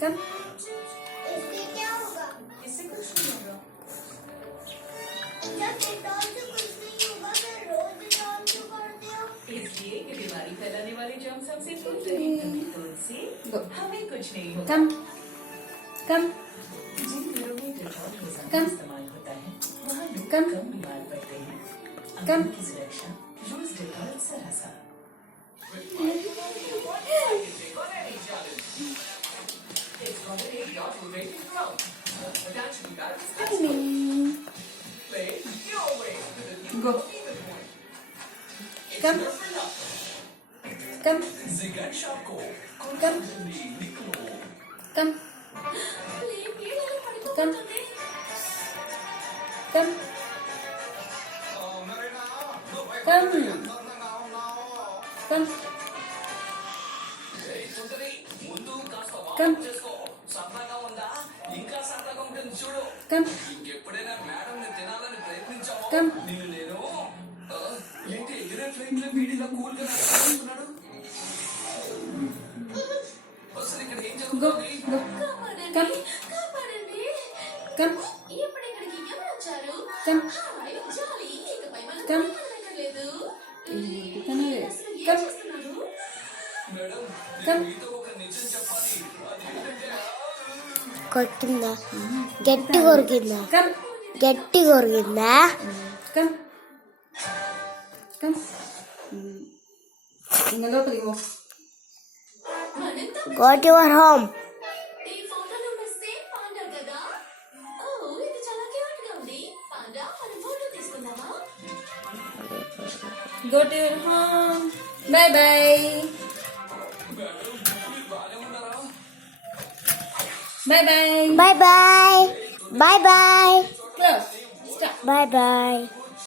कम इससे क्या होगा? इससे कुछ नहीं होगा। जब डेटॉल से कुछ नहीं होगा तो रोज डेटॉल क्यों करते हो? इसलिए कि बीमारी फैलाने वाले जर्म्स हमसे दूर रहें। तो उससे हमें कुछ नहीं होगा। कम कम जिन घरों में डेटॉल रोजाना कम इस्तेमाल होता है वहाँ लोग कम कम बीमार पड़ते हैं। कम की सुरक्षा रोज डेटॉल सरासा। गो कम कम कम कम कम कम कम कम कम कम ఇంకెప్పుడైనా మేడం ని తినాలని ప్రయత్నించావో కమ్ నిన్ను నేను ఏంటి ఎగిరే ఫ్లైట్ లో వీడిలా కూల్ గా నడుస్తున్నాడు అసలు ఇక్కడ ఏం గో జరుగుతుంది గో కమ్ కాపాడండి. కమ్ ఇప్పుడు ఇక్కడికి ఎవరు వచ్చారు? కమ్ హాయ్, జాలీ. ఇకపై మనం కమ్ భయపడక్కర్లేదు. కనలే అసలు ఏం కమ్ చేస్తున్నారు? మేడం కమ్ మీతో ఒక నిజం చెప్పాలి అదేంటంటే కొట్టిందా గట్టి కొరికిందా కమ్ గట్టి కొరికిందా కమ్ కమ్ ఇంక లోపలికి పో మనంతా గో టు యువర్ హోమ్ ఈ ఫోటో నంబర్ సేమ్ పాండా కదా? ఓ, ఇది చాలా క్యూట్ గా ఉంది. పాండా, మనం ఫోటో తీసుకుందామా? Go to your home bye bye bye bye bye bye bye bye close stop bye bye